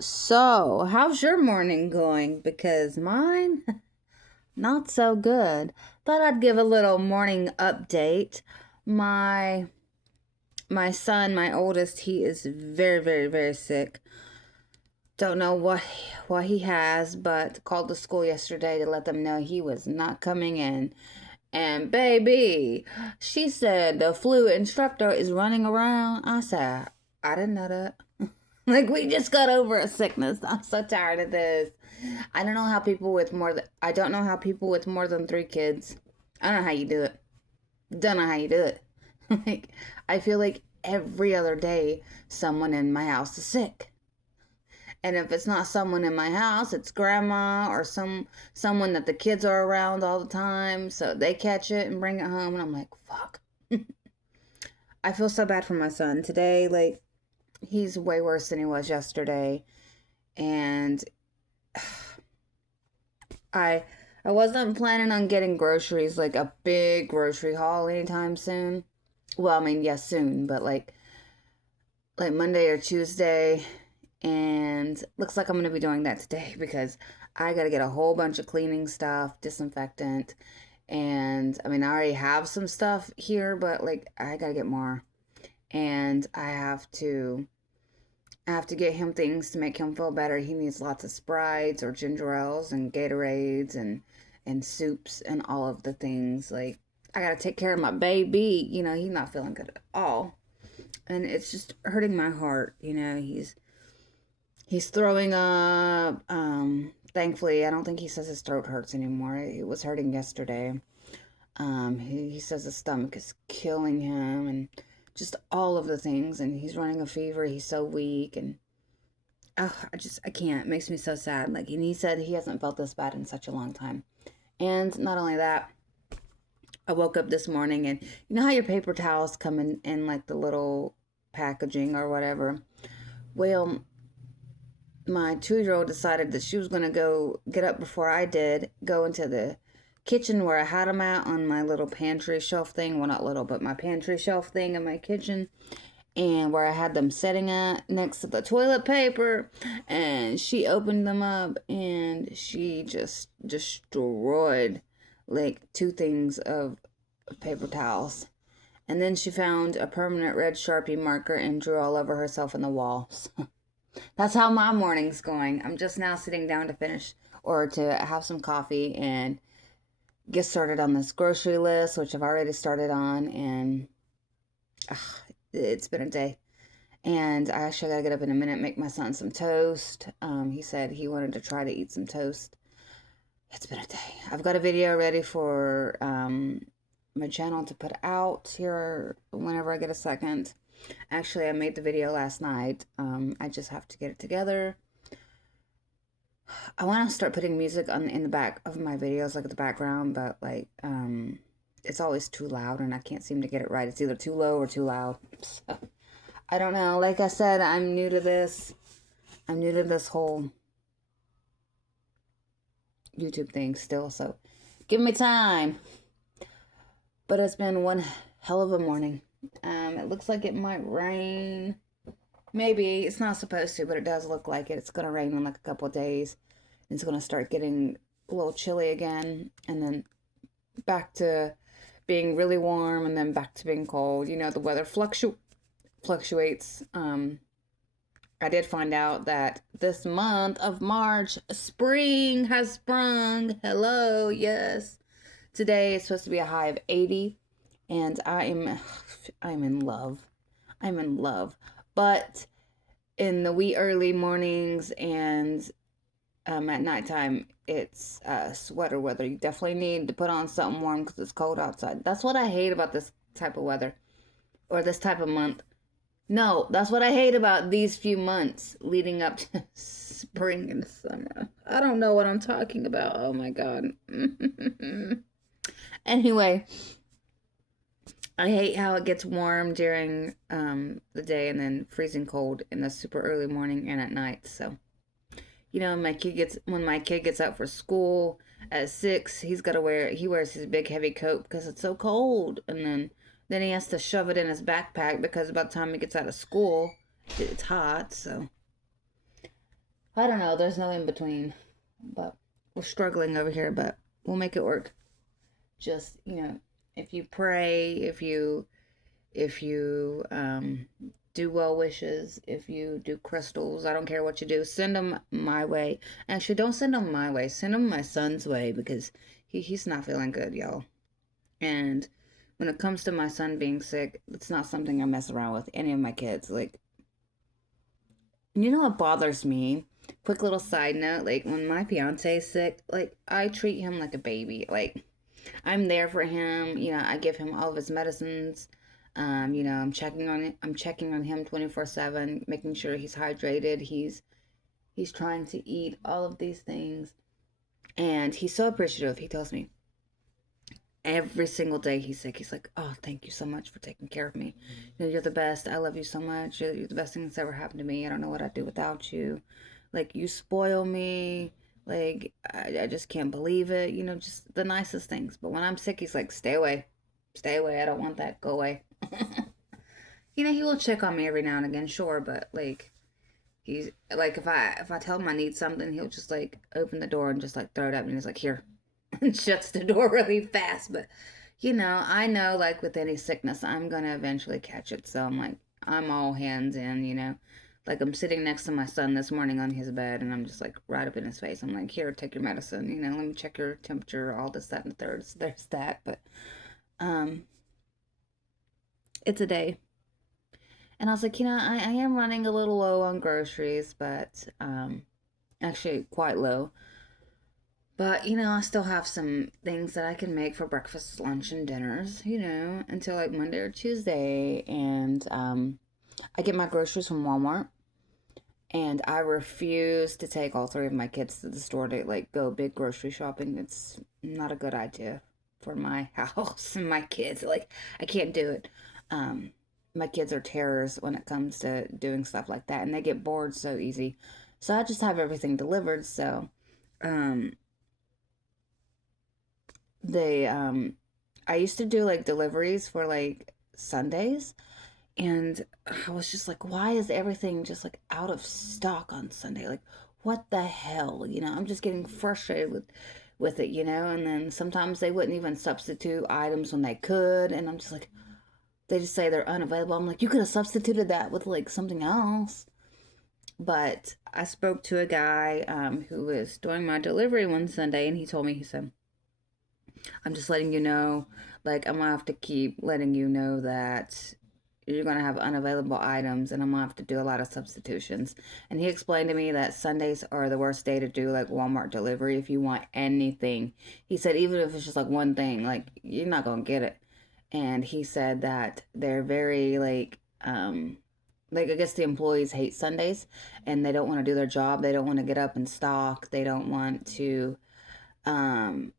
So, how's your morning going? Because mine, not so good. Thought I'd give a little morning update. My my son, my oldest, he is very, very, very sick. Don't know what he has, but called the school yesterday to let them know he was not coming in. And baby, she said the flu instructor is running around. I said, I didn't know that. Like we just got over a sickness. I'm so tired of this. I don't know how people with more than 3 kids. I don't know how you do it. Don't know how you do it. Like I feel like every other day someone in my house is sick. And if it's not someone in my house, it's grandma or someone that the kids are around all the time, so they catch it and bring it home and I'm like, fuck. I feel so bad for my son today. Like he's way worse than he was yesterday. And I I wasn't planning on getting groceries like a big grocery haul anytime soon. Well, I mean, yes, soon, but like Monday or Tuesday, and looks like I'm going to be doing that today because I got to get a whole bunch of cleaning stuff, disinfectant, and I mean, I already have some stuff here, but like I got to get more. And I have to get him things to make him feel better. He needs lots of Sprites or ginger ales and Gatorades and soups and all of the things. Like I gotta take care of my baby. He's not feeling good at all, and it's just hurting my heart. He's throwing up. Thankfully, I don't think he says his throat hurts anymore. It was hurting yesterday. He says his stomach is killing him, and just all of the things. And he's running a fever. He's so weak, and I can't. It makes me so sad. Like, and he said he hasn't felt this bad in such a long time. And not only that, I woke up this morning and you know how your paper towels come in like the little packaging or whatever? Well, my 2 year old decided that she was going to go get up before I did, go into the kitchen where I had them at on my little pantry shelf thing. Well, not little, but my pantry shelf thing in my kitchen, and where I had them sitting at next to the toilet paper. And she opened them up and she just destroyed like 2 things of paper towels. And then she found a permanent red Sharpie marker and drew all over herself in the walls. That's how my morning's going. I'm just now sitting down to finish or to have some coffee and get started on this grocery list, which I've already started on. And uh, it's been a day. And I actually gotta get up in a minute, make my son some toast. He said he wanted to try to eat some toast. It's been a day. I've got a video ready for my channel to put out here whenever I get a second. Actually, I made the video last night. I just have to get it together. I want to start putting music in the back of my videos, like at the background, but it's always too loud and I can't seem to get it right. It's either too low or too loud. So, I don't know. Like I said, I'm new to this. I'm new to this whole YouTube thing still, so give me time. But it's been one hell of a morning. It looks like it might rain. Maybe it's not supposed to, but it does look like it. It's gonna rain in like a couple of days. It's gonna start getting a little chilly again, and then back to being really warm, and then back to being cold. The weather fluctuates. I did find out that this month of March, spring has sprung. Hello, yes. Today it's supposed to be a high of 80, and I'm in love. I'm in love. But in the wee early mornings and at nighttime, it's sweater weather. You definitely need to put on something warm because it's cold outside. That's what I hate about this type of weather or this type of month. No, that's what I hate about these few months leading up to spring and summer. I don't know what I'm talking about. Oh my God. Anyway, I hate how it gets warm during the day and then freezing cold in the super early morning and at night. So, when my kid gets up for school at 6, he wears his big heavy coat because it's so cold, and then he has to shove it in his backpack because by the time he gets out of school, it's hot. So I don't know. There's no in between. But we're struggling over here, but we'll make it work. Just, if you pray, if you do well wishes, if you do crystals, I don't care what you do, send them my way. Actually, don't send them my way. Send them my son's way because he's not feeling good, y'all. And when it comes to my son being sick, it's not something I mess around with any of my kids. Like, you know what bothers me? Quick little side note, like when my fiance is sick, like I treat him like a baby. Like I'm there for him. I give him all of his medicines. I'm checking on him 24/7, making sure he's hydrated. He's trying to eat all of these things, and he's so appreciative. He tells me every single day he's sick. He's like, "Oh, thank you so much for taking care of me. You're the best. I love you so much. You're the best thing that's ever happened to me. I don't know what I'd do without you. Like you spoil me. Like I just can't believe it. Just the nicest things. But when I'm sick, he's like, stay away. Stay away. I don't want that. Go away." He will check on me every now and again, sure, but like he's like if I tell him I need something, he'll just like open the door and just like throw it at me and he's like, here, and shuts the door really fast. But I know like with any sickness, I'm gonna eventually catch it. So I'm like, I'm all hands in. Like I'm sitting next to my son this morning on his bed and I'm just like right up in his face. I'm like, here, take your medicine, let me check your temperature, all this, that, and the third. So there's that. But um it's a day. And I was like, I am running a little low on groceries, but actually quite low. But, I still have some things that I can make for breakfast, lunch, and dinners, until like Monday or Tuesday. And I get my groceries from Walmart. And I refuse to take all three of my kids to the store to like go big grocery shopping. It's not a good idea for my house and my kids. Like, I can't do it. Um, my kids are terrors when it comes to doing stuff like that, and they get bored so easy. So I just have everything delivered. So, um, I used to do like deliveries for like Sundays, and I was just like, why is everything just like out of stock on Sunday? Like, what the hell? I'm just getting frustrated with it, and then sometimes they wouldn't even substitute items when they could, and I'm just like, they just say they're unavailable. I'm like, you could have substituted that with like something else. But I spoke to a guy who was doing my delivery one Sunday, and he told me, he said, I'm just letting you know, like, I'm gonna have to keep letting you know that you're gonna have unavailable items and I'm gonna have to do a lot of substitutions. And he explained to me that Sundays are the worst day to do like Walmart delivery if you want anything. He said, even if it's just like one thing, like, you're not gonna get it. And he said that they're very like I guess the employees hate Sundays and they don't want to do their job. They don't want to get up and stock. They don't want to um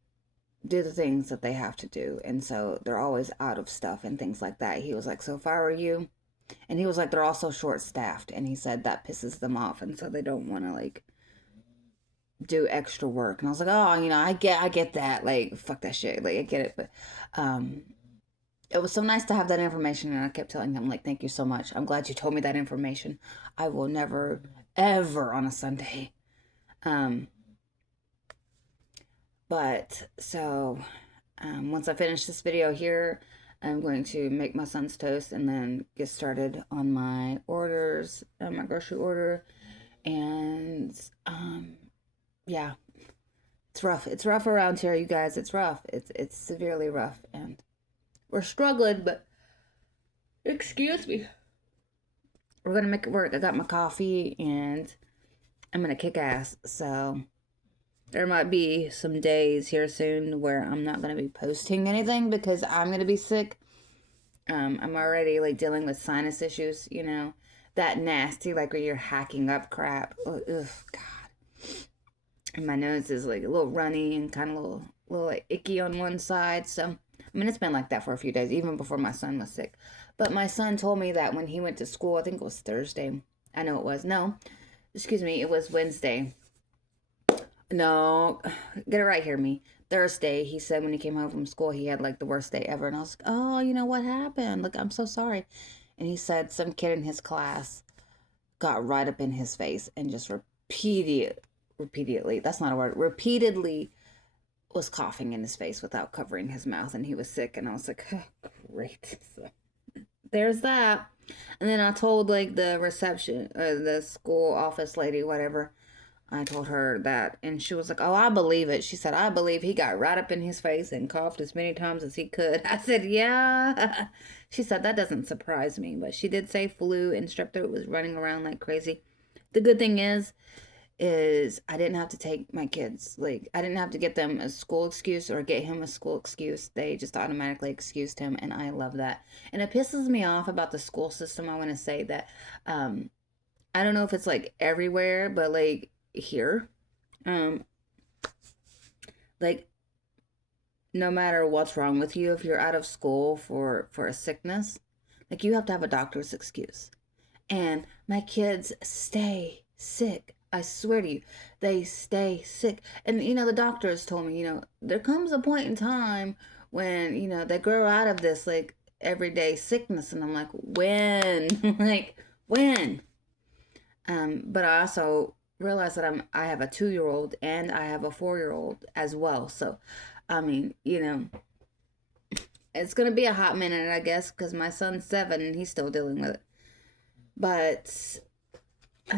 do the things that they have to do. And so they're always out of stuff and things like that. He was like, so if I were you, and he was like, they're also short staffed. And he said that pisses them off. And so they don't want to like do extra work. And I was like, oh, I get that. Like, fuck that shit. Like, I get it. But, um, it was so nice to have that information. And I kept telling him, like, thank you so much. I'm glad you told me that information. I will never, ever on a Sunday. Um, but so once I finish this video here, I'm going to make my son's toast and then get started on my orders, my grocery order. And yeah, it's rough. It's rough around here, you guys. It's rough. It's severely rough, and we're struggling. But excuse me, we're gonna make it work. I got my coffee, and I'm gonna kick ass. So there might be some days here soon where I'm not gonna be posting anything because I'm gonna be sick. I'm already like dealing with sinus issues, that nasty, like where you're hacking up crap. Oh, ugh, God. And my nose is like a little runny and kind of a little like icky on one side. So, I mean, it's been like that for a few days, even before my son was sick. But my son told me that when he went to school, I think it was Thursday. I know it was. No, excuse me, it was Wednesday. No, get it right here, me. Thursday, he said when he came home from school, he had like the worst day ever. And I was like, oh, what happened? Look, I'm so sorry. And he said some kid in his class got right up in his face and just repeatedly, that's not a word, repeatedly was coughing in his face without covering his mouth, and he was sick, and I was like, oh, great. So there's that. And then I told like the reception, the school office lady, whatever, I told her that, and she was like, oh, I believe it. She said, I believe he got right up in his face and coughed as many times as he could. I said, yeah. She said, that doesn't surprise me, but she did say flu and strep throat was running around like crazy. The good thing is I didn't have to take my kids. Like, I didn't have to get them a school excuse or get him a school excuse. They just automatically excused him, and I love that. And it pisses me off about the school system. I want to say that I don't know if it's like everywhere, but like here, um, like no matter what's wrong with you, if you're out of school for a sickness, like you have to have a doctor's excuse. And my kids stay sick. I swear to you, they stay sick. And the doctors told me, there comes a point in time when, they grow out of this like everyday sickness, and I'm like, when? Like, when? But I also realize that I have a 2-year-old and I have a 4-year-old as well. So, I mean, it's gonna be a hot minute, I guess, because my son's 7 and he's still dealing with it. But, I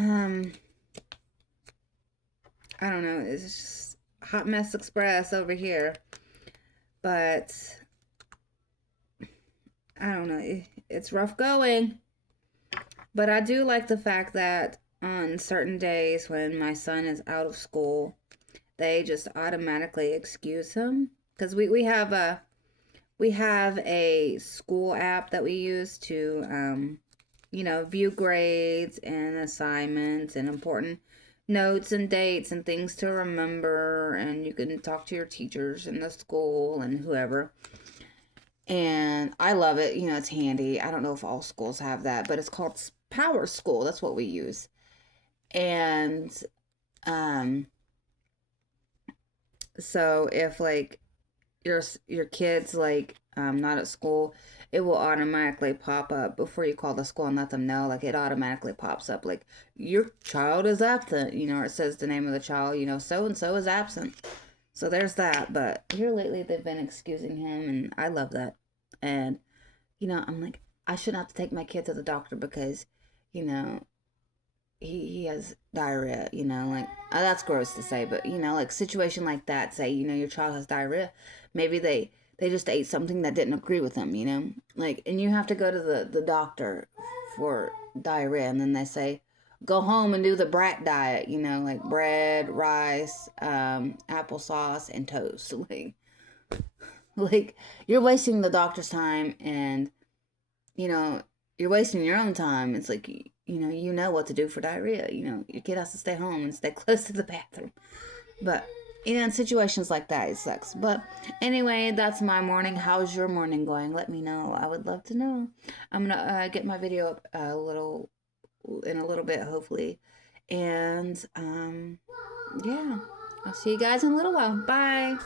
don't know. It's just Hot Mess Express over here. But I don't know. It's rough going. But I do like the fact that on certain days when my son is out of school, they just automatically excuse him. Because we have a school app that we use to view grades and assignments and important notes and dates and things to remember, and you can talk to your teachers in the school and whoever. And I love it. It's handy. I don't know if all schools have that, but it's called Power School. That's what we use. And so if like your kids like not at school, it will automatically pop up before you call the school and let them know. Like, it automatically pops up like your child is absent, or it says the name of the child, so and so is absent. So there's that. But here lately they've been excusing him, and I love that. And I'm like, I shouldn't have to take my kid to the doctor because he has diarrhea, like, that's gross to say, but like situation like that, say, your child has diarrhea, maybe they just ate something that didn't agree with them, like, and you have to go to the doctor for diarrhea, and then they say, go home and do the brat diet, like bread, rice, applesauce, and toast. Like you're wasting the doctor's time, and you're wasting your own time. It's like, you know what to do for diarrhea. Your kid has to stay home and stay close to the bathroom. But, in situations like that, it sucks. But anyway, that's my morning. How's your morning going? Let me know. I would love to know. I'm going to get my video up in a little bit, hopefully. And, yeah, I'll see you guys in a little while. Bye.